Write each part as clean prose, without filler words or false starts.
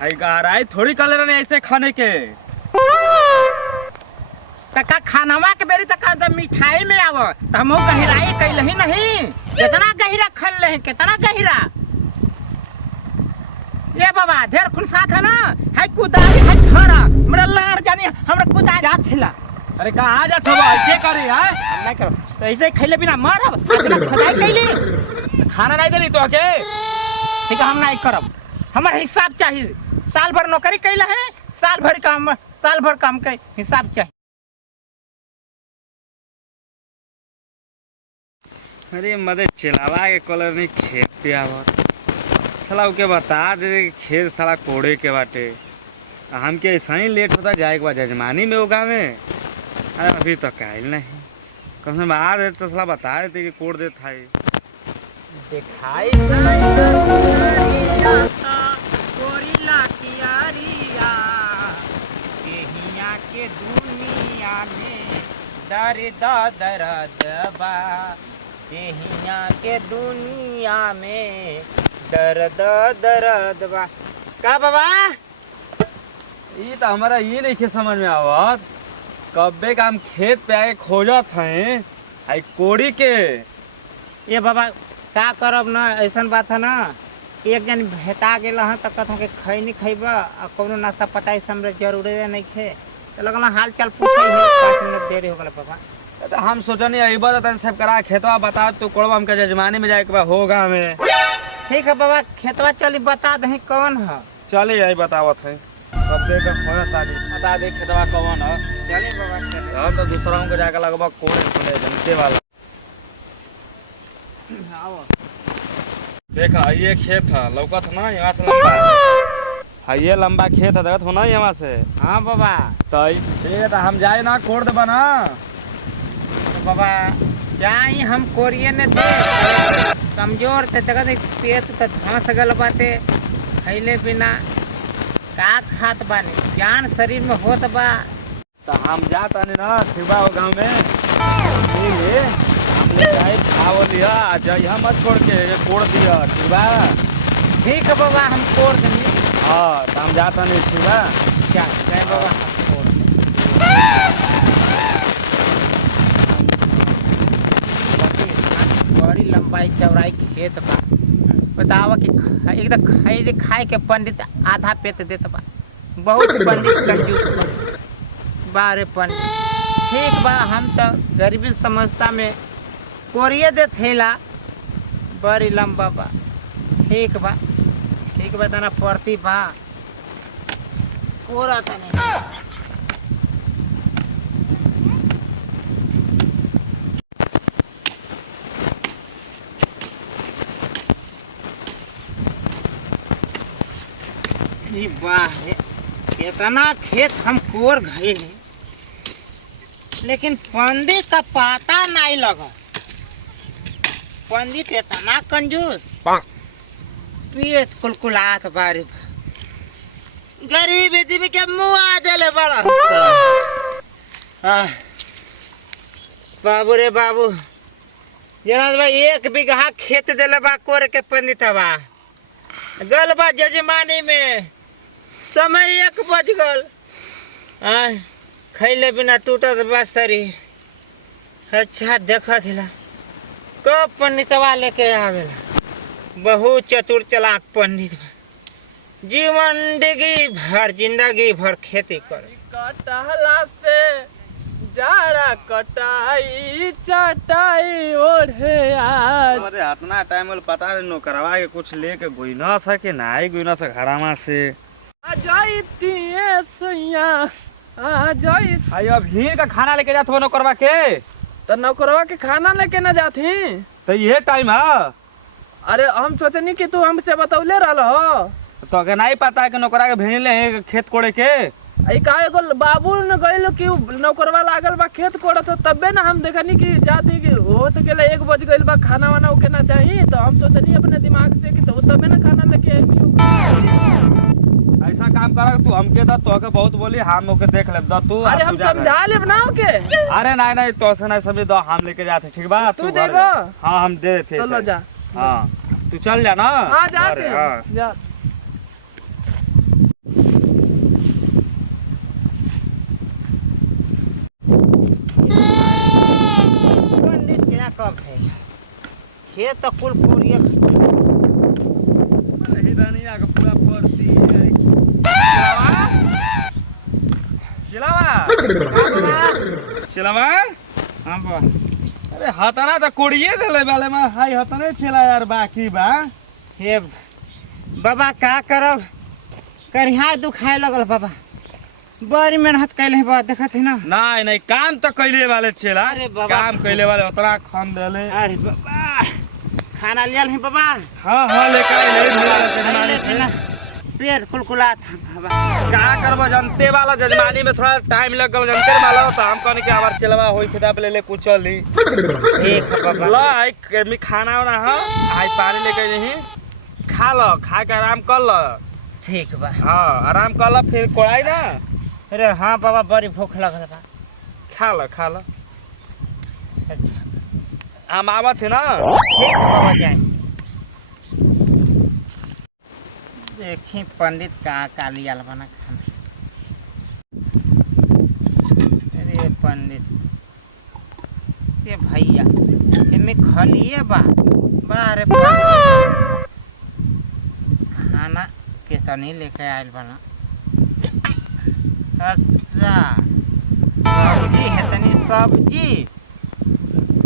भाई गहराई थोड़ी कर रहे ऐसे खाने के। तका खानवा के बेरी तक मिठाई में आव त हम गहराई कैल ही नहीं। कितना गहरा खल ले कितना गहरा। ये बाबा ढेर खुल साथ है ना है कुदारी है खरा मेरा लाड़ जानी हमरा कुदा जात हिला। अरे कहाँ जात हो ऐसे करी है हम नहीं करो तो ऐसे खैले बिना मरब बिना खदाई कैली खाना नहीं देनी तो के। ठीक है हम नहीं करब हमार हिसाब चाहिए। साल भर नौकरी कैला है साल भर काम के हिसाब चाहिए। अरे मदे चिलावा के कलर नहीं खेत पे आवत साला के बता दे खेत साला कोड़े के बाटे। हमके ऐसा ही लेट होता जाए के बाद जजमानी में होगा में। अरे अभी तो कायल नहीं कम से बाहर दे तो साला बता देते कि कोड़ देता है। दिखाई के दुनिया में दर्द बा के दुनिया में दर्द बा का बाबा। ये तो हमारा ये नहीं के समझ में आवत कब्बे का हम खेत पे आके खोजत हैं आई कोड़ी के। ये बाबा का करब ना ऐसा बात है ना एक जन भेटा गेल हँ तो कहूँ कि खैनी खैबा और कोनो नाश्ता पता से हमरा जरूरे नहीं खे तो लगल हाल चाल पूछे 5 मिनट देरी हो गल बाबा। तो हम सोचनी अबा तो सब करा खेतवा बता तू कोड़वा हमके जजमानी में जाए के होगा हमें। ठीक है बाबा खेतवा चली बता दे कौन है। चले यही बतावत है कब्बे का बता दे खेतवा कौन है। चले बाबा चले हम तो दूसरा को जाकर लगभग कोड़े जनते वाला। देखा ये खेत है लौकत ना यहाँ से लंबा ये लंबा खेत है देखत हो ना यहाँ से। हाँ बाबा तो हम जाए ना कोड़ देबा ना तो बाबा जाई हम कोरिए ने दे कमजोर थे जगह पेट तो धंस गल बाटे खैले बिना का खात बानी जान शरीर में होत बा। तो हम जाता नहीं ना थिबा हो गाँव में खाओ लिया जइहा मत छोड़ के कोड़ दिया ठीक बा। ठीक है बाबा हम कोड़ देंगे। हाँ तो हम जाता नहीं ठीक बा। क्या नहीं बाबा बड़ी लंबाई चौड़ाई खेत बा बतावा कि एकदम खाए के पंडित आधा पेट देत बा बहुत पंडित कंजूस बारे पंडित। ठीक बा हम तो गरीबी समस्या में कोरिए दे थेला बड़ी लंबा बा। ठीक बा तना पड़ती बा कोरा तने वाह इतना खेत हम कोर गए लेकिन पंडित का पता नहीं लगा। पंडित इतना कंजूस पेट कुलकुलात बारे गरीब आदमी के मुँह आ दिले बड़ा बाबू रे बाबू जना भाई 1 बीघा खेत दिले बा कोर के पंडित बा गल बा जजमानी में समय 1 बज गल खैले बिना टूटत बा शरीर। अच्छा देखा थिला कब पंडितवा लेके आवेला बहुत चतुर चलाक पंडित बा जिंदगी भर खेती करे। कटहला से जाड़ा कटाई चटाई ओढ़े आज। अरे इतना टाइम पता नहीं नो करवा के कुछ लेके गुइना सके नाई गुइना से घरामा से आ जाईती ए सैया आ जाई। अब भीड़ का खाना लेके जात हो नौकरवा के तो नौकरवा के खाना लेके ना जाती तो ये टाइम है। अरे हम सोचनी कि तू हमसे बतौले रहल हो तो के नहीं पता है कि नौकरा के भेजले खेत कोड़े के। एगो बाबू ने गइल कि नौकरवा लागल बा खेत कोड़त तबे ना हम देखनी कि जाती कि हो सकेला 1 बज गइल बा खाना वाना ओके ना चाहिए तो हम सोचनी अपने दिमाग से कि तो तबे ना खाना लेके ऐसा काम कर तू हमके द तो के बहुत बोली हम ओके देख लेब द तू। अरे हम समझा लेब ना ओके। अरे नहीं तो से नहीं समझ दो हम लेके जाते ठीक बा तू देबो। हां हम दे देते चलो जा। हां तू चल जा ना। हां जा। खेत तो कुल कोरिया ही दानिया का पूरा पड़ती है चिलावा हां बाबा अरे हतना तो कोड़िए देले वाले में हाय हतने छिला यार बाकी बा हे बाबा का करब करिहा दुखाए लगल बाबा बड़ी मेहनत कैले बा देखत है ना नहीं नहीं काम तो कैले वाले छिला अरे बाबा। काम कैले वाले उतना खन देले अरे बाबा खाना लियल है बाबा हाँ हाँ लेके आइले जजमानी अरे से ना पेट कुलकुला था बाबा का करबो जनते वाला जजमानी में थोड़ा टाइम लग गल जनते वाला तो हम कहनी कि हमार छिलवा होई खिताब ले ले कुछ ली ठीक है बाबा ला आई मी खाना वाला हां आई पानी लेके नहीं खा लो खा के आराम कर लो ठीक बा हाँ आराम कर लो फिर कोड़ाई ना अरे हाँ बाबा बड़ी भूख लगल बा खा लो अच्छा हम आवत है ना ठीक है बाबा जाए देखी पंडित का लियाल बना खाना अरे पंडित ये भैया इनमें खलिए बा बारे खाना के तनी लेके आयल बना अच्छा सब्जी है तनी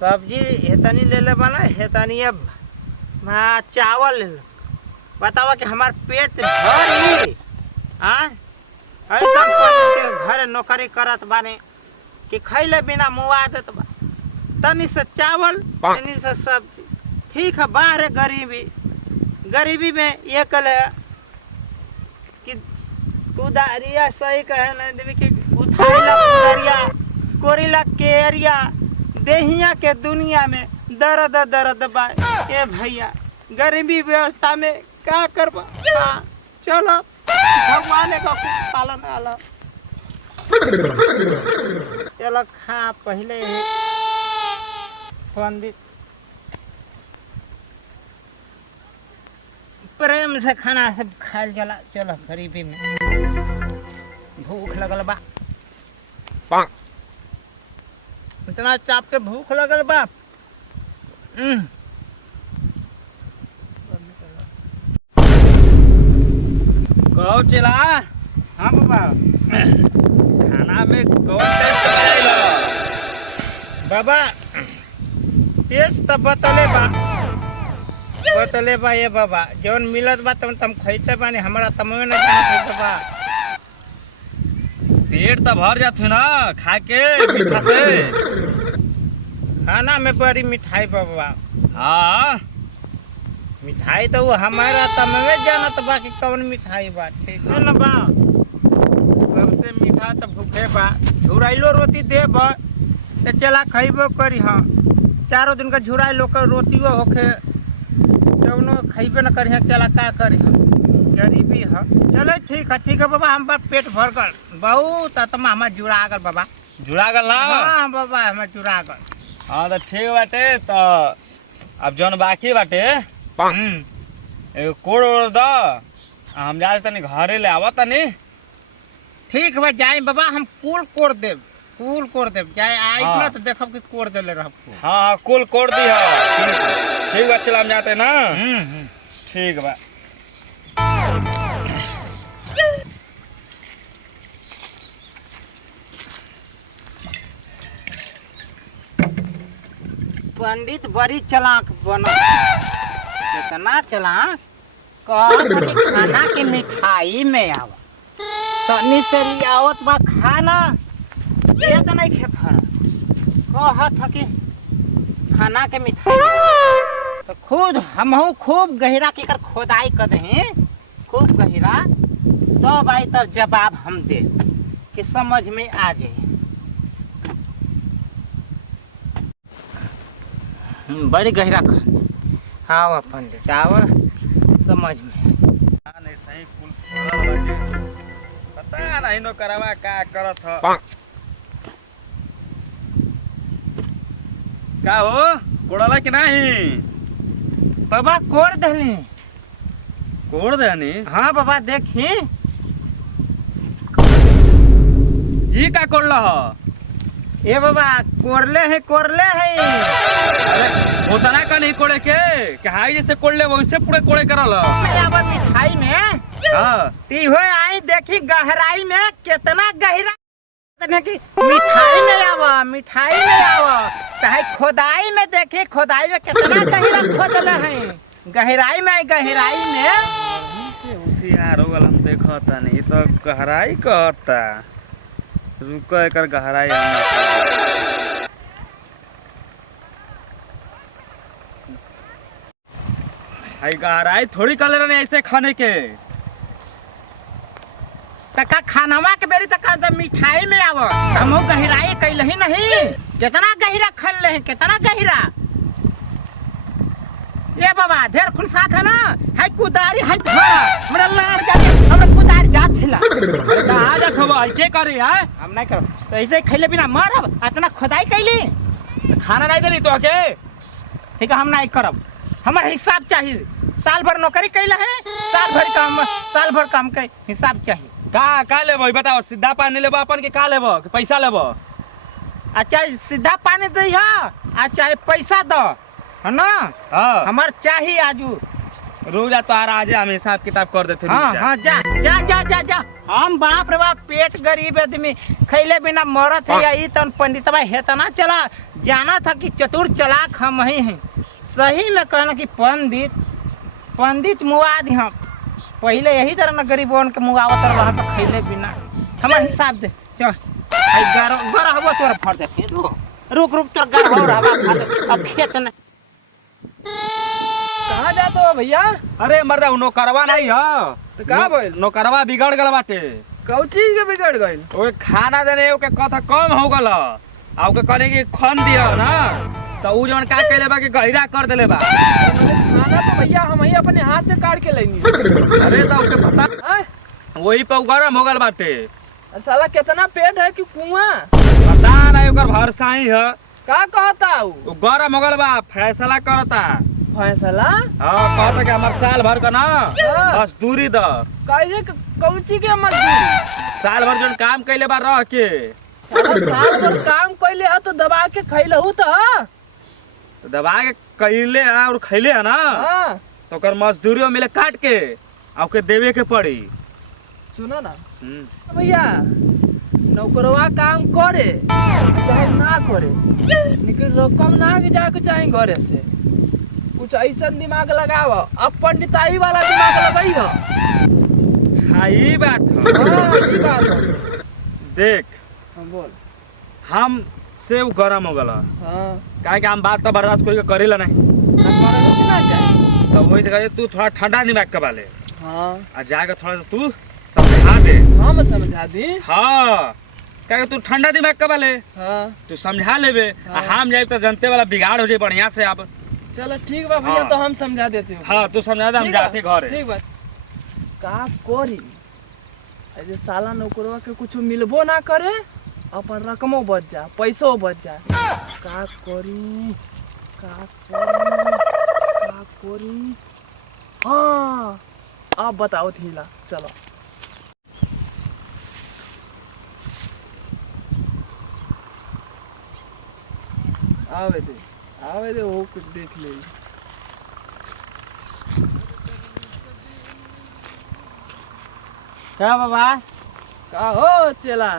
सब्जी है तनी ले ले बना है तनी अब चावल ले लो बतावा कि हमार पेट भरी हाँ ऐसा के घर नौकरी करत बाने कि खैले बिना मुआ देत बा तनी से चावल तनी से सब्जी ठीक है बाहर गरीबी में ये कले कि कुदारिया सही कहे ना देवी कि उठाइला कुदारिया कोरिला केरिया देहिया के दुनिया में दर्द बा ए भैया गरीबी व्यवस्था में क्या करबा हाँ, चलो भगवान का पालन आला चलो खा पहले ही पंडित प्रेम से खाना सब खायल जाला चलो गरीबी में भूख लगल बा इतना चाप के भूख लगल बा कहो चला हाँ बाबा खाना में कौन टेस्ट आएगा बाबा टेस्ट तो बतले बा ये बाबा जौन मिलत बा तम खैते बानी हमरा तमवे न जानत है बाबा पेट तो भर जाते ना खा के मीठा से खाना में बड़ी मिठाई बाबा हाँ मिठाई तो वो हमारा तमवे जानत बा कि कौन मिठाई बा ठीक है ना बा सबसे मीठा तो भूखे बा झुराइलो रोटी दे बा तो चला खइबो करी हाँ चारों दिन का झुराइलो कर रोटियो होखे जौनो खइबे न करी चला का करी हाँ गरीबी है चलो ठीक है बाबा हम पेट भर कर बहुत आत्मा हमार जुड़ा गल बाबा जुड़ा गल ना हाँ बाबा हमार जुड़ा गल हाँ तो ठीक बाटे तो अब जौन बाकी बाटे एगो कोड़ ओड़ द हम जा तनी घरे ले आवा तनी ठीक बा जाए बाबा हम कुल कोड़ देब जाए आई हाँ। ना तो देखब कि कोड़ देले रहब हाँ हाँ कुल कोड़ दी है ठीक बा चला हम जाते ना ठीक बा पंडित बड़ी चलाक बना इतना चलाक खाना के मिठाई में आवा तनी से लियावत बा खाना ये तो नहीं खे फर कहत ह कि खाना के मिठाई तो खुद हमहू खूब गहरा के कर खोदाई कर दे खूब गहरा तो भाई तब जवाब हम दे कि समझ में आ जाए बड़ी गहरा आवा पंडित आवा समझ में नहीं सही कुल फोड़ल बाटे पता नहीं नो करवा का करत ह का हो कोड़ला कि नहीं बाबा कोड़ दहली कोड़ देनी हाँ बाबा देखी ये का कोड़ला ह ए बाबा कोरले है उतना का नहीं कोड़े के हाई जैसे कोड़ ले वैसे पूरे कोड़े करल अब मिठाई में हाँ ती हो आई देखी गहराई में कितना गहरा कि मिठाई में आवा चाहे खोदाई में देखे खोदाई में कितना गहरा खोदले हैं गहराई में उसी यार होगल हम देखता नहीं तो गहराई कहता रुको एकर गहराई हाई गहराई थोड़ी कर ले ऐसे खाने के तका खानवा के बेरी तका मिठाई में आव हम गहराई कैल ही नहीं कितना गहरा खल ले कितना गहरा ये बाबा ढेर खुन साथ है ना है कुदारी है हमरा लाड़ जाके हमरा कुदारी जात हिला कहां जात हो भाई के करे है हम नहीं करब तो ऐसे खैले बिना मरब इतना खुदाई कैली खाना नहीं देली तो के ठीक है हम नहीं करब हमर हिसाब चाहिए साल भर नौकरी कैला है साल भर काम के हिसाब चाहिए का लेबो बताओ सीधा पानी लेबो अपन के का लेबो कि पैसा लेबो अच्छा सीधा पानी दे आ चाहे पैसा दो है ना हां हमार चाहिए आजू रोज तो आज हम हिसाब किताब कर देते हाँ जा हम बाप रे बाप पेट गरीब आदमी खैले बिना मरत है यही तन पंडितवा हेतना चला जाना था कि चतुर चलाक हम ही हैं सही में कहना कि पंडित मुआद हम पहले यही तरह न गरीबों के मुआवत रहा तो खैले बिना हमार हिसाब दे चल गरहबो तोर फट दे फिर रुक तोर गरहबो रहबा अब खेत न कहां जातो हो भैया अरे मर्दा नौकरवा नहीं है तो का बोल नौकरवा बिगड़ गल बाटे कौ चीज के बिगड़ गइल ओए खाना देने ओके कथा कम हो गल आ ओके कहने की खन दिया ना तो उ जवन का कहले बा कि गहिरा कर देले बा खाना तो भैया हम ही अपने हाथ से काट के लेनी अरे तो ओके पता वही पे गरम हो गल बाटे साला कितना पेट है कि कुआं पता नहीं ओकर भरसा ही है का कहता उ गरम हो गल बा फैसला करता फैसला हां कहता कि हमर साल भर का ना मजदूरी द काहे कौची के मजदूरी साल भर जन काम कइले बा रह के साल भर काम कइले ह तो दबा के खइलहु तो दबा के कइले और खइले है ना तो कर मजदूरी मिले काट के आ के देवे के पड़ी सुनो ना भैया नौकरवा काम करे चाहे ना करे लेकिन रकम ना के जाके चाहे घरे से कुछ ऐसा दिमाग लगाव अब पंडिताई वाला दिमाग लगाई हो छाई बात हो देख हम बोल हम से वो गरम हो गला काहे कि हम बात तो बर्दाश्त कोई करेला नहीं तो वही जगह तू थोड़ा ठंडा दिमाग के वाले हां आ जाके थोड़ा तू समझा दे हम समझा दी हां काहे तू ठंडा दिमाग के वाले हां तू समझा लेबे हम जाए तो जनते वाला बिगाड़ हो जाए बढ़िया से अब चलो ठीक बा भैया तो हम समझा देते हो हां तू समझा दे हम जाते घर ठीक बा का कोरी ऐसे साला नौकरवा के कुछ मिलबो ना करे अपन रकमो बच जा पैसो बच जा का कोरी हाँ आप बताओ थीला चलो आवे दे वो कुछ देख ले क्या बाबा का हो चला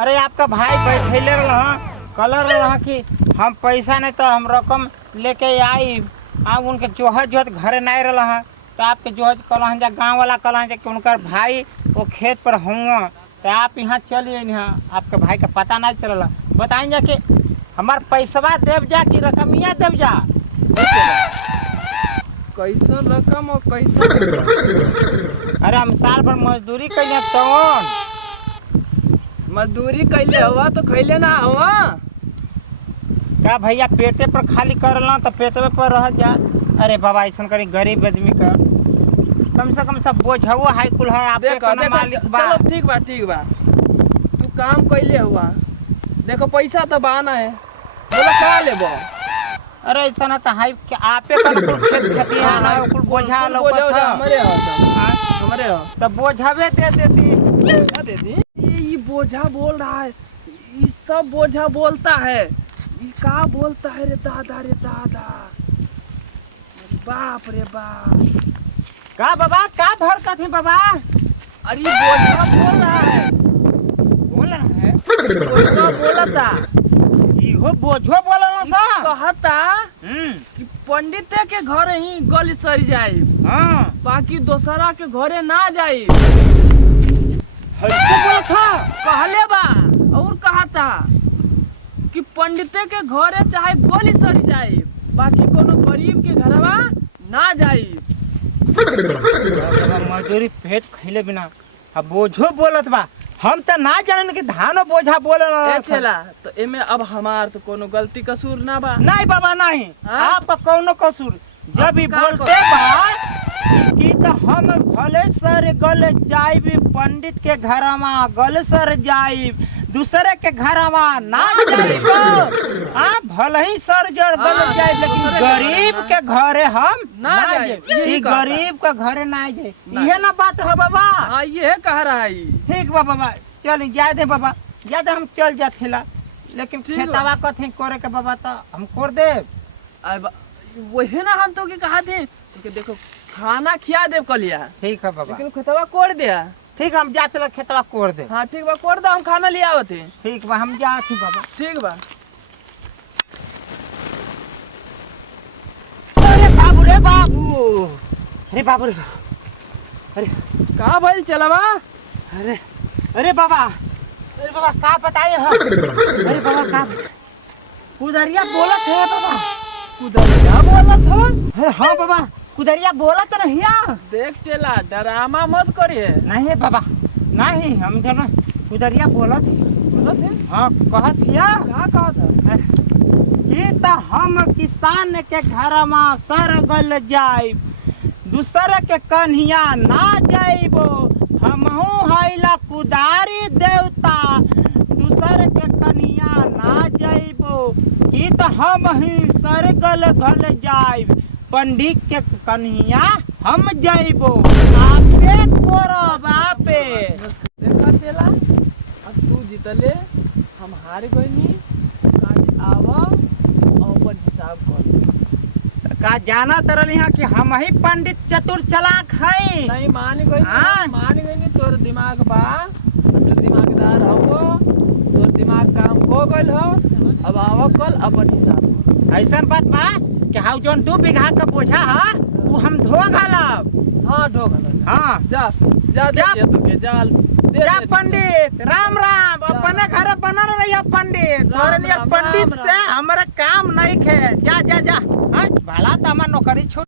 अरे आपका भाई बैठे रहा कलर रहा कि हम पैसा नहीं तो हम रकम लेके आई आप उनके जोहत घरे नहीं रहा तो आपके जोहत कल जा गाँव वाला कल कि उनका भाई वो खेत पर हुआ तो आप यहाँ चलिए यहाँ आपके भाई का पता नहीं चल बताएंगे कि हमार पैसवा देव जा कि रकमिया देव जा कैसा रकम और कैसा अरे हम साल भर मजदूरी कैले तो मजदूरी कैले हुआ तो खैले ना हुआ का भैया पेटे पर खाली करल तो पेटवे पर रह जा अरे बाबा ऐसा करी गरीब आदमी का कम से कम सब बोझो हाई कुल है आप चलो ठीक बा तू काम कैले हुआ देखो पैसा तो बाना है बोलो का लेबो अरे इतना तो हाई के आपे का खेत खतियान है कुल बोझा लौकत है हमारे हो तो बोझावे दे देती ये बोझा बोल रहा है इस सब बोझा बोलता है। ये का बोलता है रे दादा रे दादा, अरे बाप रे बाप। का बाबा का भड़कत है बाबा? अरे बोझा बोल रहा है, बोल रहा है बोझा बोलता इहो बोझो बोलला ई सा। कहता कि पंडित के घरे ही गली सर जाए, हां बाकी दोसरा के घरे ना जाए। हल्के बोला था। कहले बा और कहता कि पंडित के घरे चाहे गोली सरी जाए, बाकी कोनो गरीब के घरवा ना जाए। मजदूरी पेट खइले बिना अब बोझो बोलत बा। हम त ना जानन कि धानो बोझा बोलला। ए चला तो एमे अब हमार तो कोनो गलती कसूर ना बा। नहीं बाबा नहीं, हाँ? आप कौनो कसूर जब भी का बोलते बा कि तो हम भले सर गल जाइब पंडित के घरमा, गल सर जाइब दूसरे के घरमा ना जाइब। हाँ भले ही सर जड़ गल हाँ, जाइब, लेकिन दूसरे के गरीब घरे के घरे हम ना ना जाइब। जाइब। यही ई कहता। गरीब के घरे ना जाइब, ना। इहे ना बात है बाबा। हाँ ये कह रहा है। ठीक बा बाबा, चल जाए दे बाबा, जा दे हम चल जाथिला। लेकिन ठीक बा। खेतवा कथी करे के बाबा तो हम कर देब। अब वही ना हम तो के कहा थे कि देखो खाना खिया देव कलिया, ठीक है बाबा, लेकिन खतवा कोड़ दिया। ठीक हम जाथिला खेतवा कर दे। हाँ ठीक बा, कोड़ दो, हम खाना ले आवत है। ठीक बा हम जाती बाबा। ठीक बा। अरे बाबू रे बाबू, अरे बाबू रे, अरे का भइल चलवा? अरे अरे बाबा, अरे बाबा का बताइए हो? अरे बाबा का कुदरिया बोलत है बाबा। कुदरिया बोलत हो? अरे हाँ बाबा कुदरिया बोलत नहीं है। देख चला डरामा मत करिए। नहीं बाबा नहीं, हम जना कुदरिया बोलत है। बोलत है? हाँ कहत हिया का कहा था? कि त हम किसान के घरमा सरगल जाइब, दूसरे के कन्हिया ना जाइबो। हमहू हैला कुदारी देवता, दूसरे के कन्हिया ना जाइबो। कि त हम ही सरगल घल जाइब, पंडित के कन्हिया हम जाइबो। आपे कोरब आपे। देखा चला, अब तू जीतले, हम हार गइनी। आज आवा और अपन हिसाब कर। का जाना तरल यहाँ कि हम ही पंडित चतुर चलाक है। नहीं मान गइनी, हाँ? मान गइनी। तोर दिमाग बा, तू दिमागदार हो, तोर दिमाग काम हो गइल हो। अब आवा कल अपन हिसाब कर। ऐसा बात बा कि हाउ जोन 2 बीघा का बोझा है वो हम धो घालब। हाँ ढोक ले। हाँ जा जा जा। दे तुके जाल दे जा दे। पंडित राम राम, अपने घर बनल रहिया पंडित। राम, तोरे नियर राम, पंडित राम, से हमारा काम नहीं खे। जा जा जा, हाँ भला तो हमार नौकरी छूट